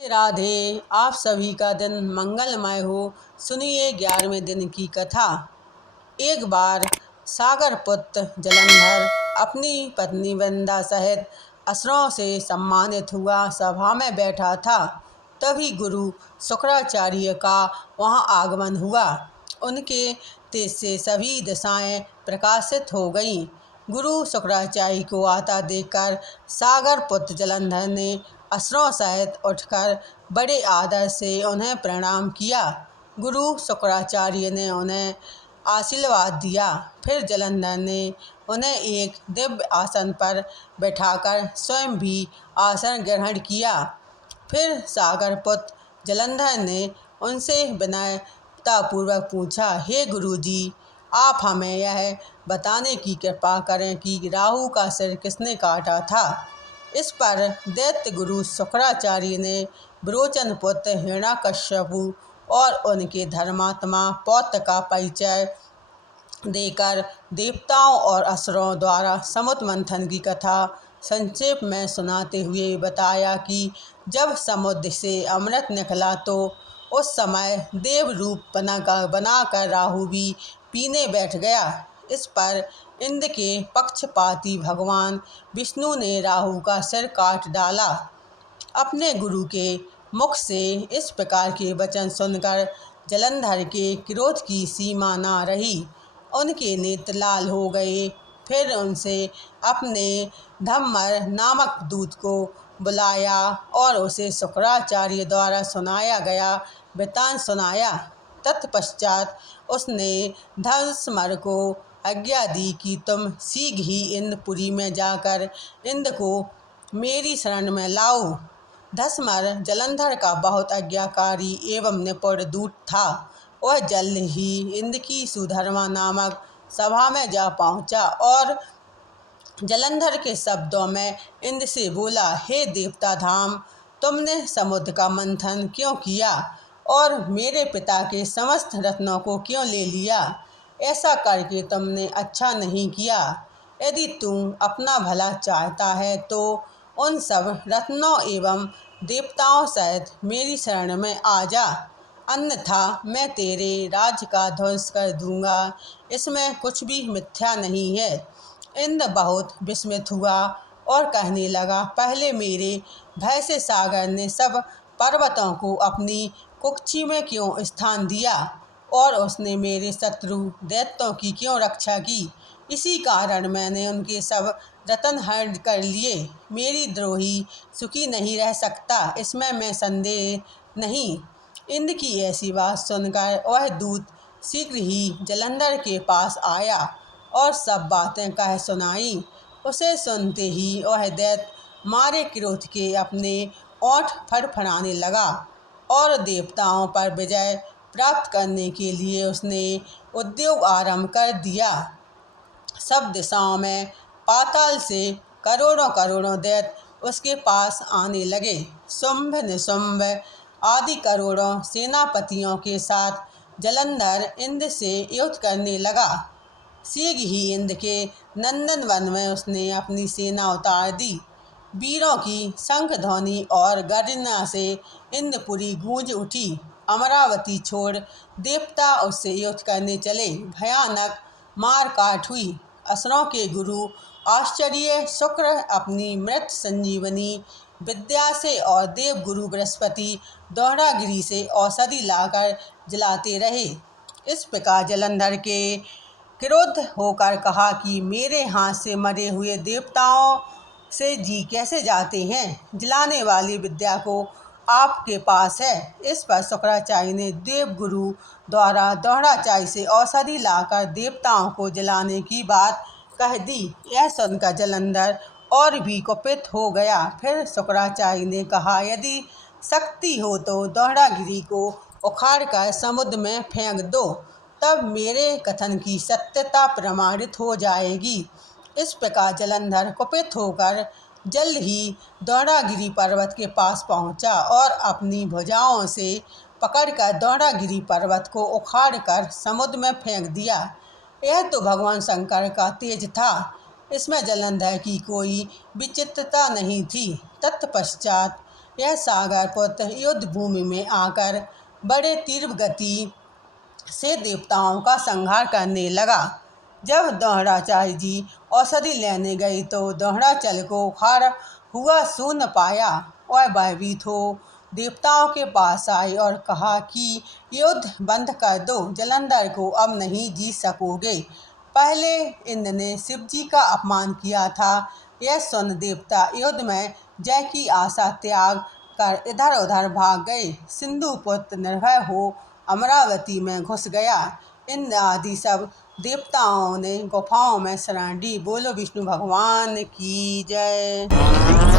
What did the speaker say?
राधे, आप सभी का दिन मंगलमय हो। सुनिए 11वें दिन की कथा। एक बार सागर पुत्र जलंधर अपनी पत्नी वृंदा सहित असुरों से सम्मानित हुआ सभा में बैठा था। तभी गुरु शुक्राचार्य का वहां आगमन हुआ। उनके तेज से सभी दिशाएं प्रकाशित हो गईं। गुरु शुक्राचार्य को आता देखकर सागर पुत्र जलंधर ने असुरों सहित उठकर बड़े आदर से उन्हें प्रणाम किया। गुरु शुक्राचार्य ने उन्हें आशीर्वाद दिया। फिर जलंधर ने उन्हें एक दिव्य आसन पर बैठाकर स्वयं भी आसन ग्रहण किया। फिर सागर पुत्र जलंधर ने उनसे विनम्रतापूर्वक पूछा, हे गुरुजी, आप हमें यह बताने की कृपा करें कि राहु का सिर किसने काटा था। इस पर दैत्य गुरु शुक्राचार्य ने विरोचन पुत्र हिरण्यकश्यपु और उनके धर्मात्मा पौत्र का परिचय देकर देवताओं और असुरों द्वारा समुद्र मंथन की कथा संक्षेप में सुनाते हुए बताया कि जब समुद्र से अमृत निकला तो उस समय देव रूप बनाकर राहु भी पीने बैठ गया। इस पर इंद्र के पक्षपाती भगवान विष्णु ने राहु का सिर काट डाला। अपने गुरु के मुख से इस प्रकार के वचन सुनकर जलंधर के क्रोध की सीमा न रही। उनके नेत्र लाल हो गए। फिर उनसे अपने धम्मर नामक दूत को बुलाया और उसे शुक्राचार्य द्वारा सुनाया गया वृत्तांत सुनाया। तत्पश्चात उसने धर्मस्मर को आज्ञा दी कि तुम शीघ्र ही इंद्रपुरी में जाकर इंद्र को मेरी शरण में लाओ। धर्मस्मर जलंधर का बहुत आज्ञाकारी एवं निपुण दूत था। वह जल्द ही इंद्र की सुधर्मा नामक सभा में जा पहुंचा और जलंधर के शब्दों में इंद्र से बोला, हे देवता धाम, तुमने समुद्र का मंथन क्यों किया और मेरे पिता के समस्त रत्नों को क्यों ले लिया। ऐसा करके तुमने अच्छा नहीं किया। यदि तू अपना भला चाहता है तो उन सब रत्नों एवं देवताओं सहित मेरी शरण में आ जा, अन्यथा मैं तेरे राज्य का ध्वंस कर दूंगा। इसमें कुछ भी मिथ्या नहीं है। इंद्र बहुत विस्मित हुआ और कहने लगा, पहले मेरे भय से सागर ने सब पर्वतों को अपनी कुक्षी में क्यों स्थान दिया और उसने मेरे शत्रु दैत्यों की क्यों रक्षा की। इसी कारण मैंने उनके सब रतन हरण कर लिए। मेरी द्रोही सुखी नहीं रह सकता, इसमें मैं संदेह नहीं। इंद्र की ऐसी बात सुनकर वह दूत शीघ्र ही जलंधर के पास आया और सब बातें कह सुनाई। उसे सुनते ही वह दैत्य मारे क्रोध के अपने ओंठ फड़फड़ाने लगा और देवताओं पर विजय प्राप्त करने के लिए उसने उद्योग आरंभ कर दिया। सब दिशाओं में पाताल से करोड़ों करोड़ों दैत्य उसके पास आने लगे। शुंभ निशुंभ आदि करोड़ों सेनापतियों के साथ जलंधर इंद्र से युद्ध करने लगा। शीघ्र ही इंद्र के नंदन वन में उसने अपनी सेना उतार दी। वीरों की शंख ध्वनि और गर्जना से इंद्रपुरी गूंज उठी। अमरावती छोड़ देवता उससे युद्ध करने चले। भयानक मार काट हुई। असुरों के गुरु आश्चर्य शुक्र अपनी मृत संजीवनी विद्या से और देव गुरु बृहस्पति दोहरागिरी से औषधि लाकर जलाते रहे। इस प्रकार जलंधर के क्रोध होकर कहा कि मेरे हाथ से मरे हुए देवताओं से जी कैसे जाते हैं। जलाने वाली विद्या को आपके पास है। इस पर शुक्राचार्य ने देव गुरु द्वारा दोहराचार्य से औषधि लाकर देवताओं को जलाने की बात कह दी। यह सुनकर जलंधर और भी कुपित हो गया। फिर शुक्राचार्य ने कहा, यदि शक्ति हो तो दोहरागिरी को उखाड़कर समुद्र में फेंक दो, तब मेरे कथन की सत्यता प्रमाणित हो जाएगी। इस प्रकार जलंधर कुपित होकर जल्द ही दोहरागिरी पर्वत के पास पहुंचा और अपनी भुजाओं से पकड़कर दोहरागिरी पर्वत को उखाड़कर समुद्र में फेंक दिया। यह तो भगवान शंकर का तेज था, इसमें जलंधर की कोई विचित्रता नहीं थी। तत्पश्चात यह सागर पुत्र युद्ध भूमि में आकर बड़े तीव्र गति से देवताओं का संहार करने लगा। जब द्रोणाचार्य जी औषधि लेने गई तो द्रोणाचल को खारा हुआ शून्य पाया और भयभीत हो देवताओं के पास आई और कहा कि युद्ध बंद कर दो, जलंधर को अब नहीं जीत सकोगे। पहले इंद्र ने शिव जी का अपमान किया था। यह सुन देवता युद्ध में जय की आशा त्याग कर इधर उधर भाग गए। सिंधु पुत्र निर्भय हो अमरावती में घुस गया। इंद्र आदि सब देवताओं ने गुफाओं में शरण ली। बोलो विष्णु भगवान की जय।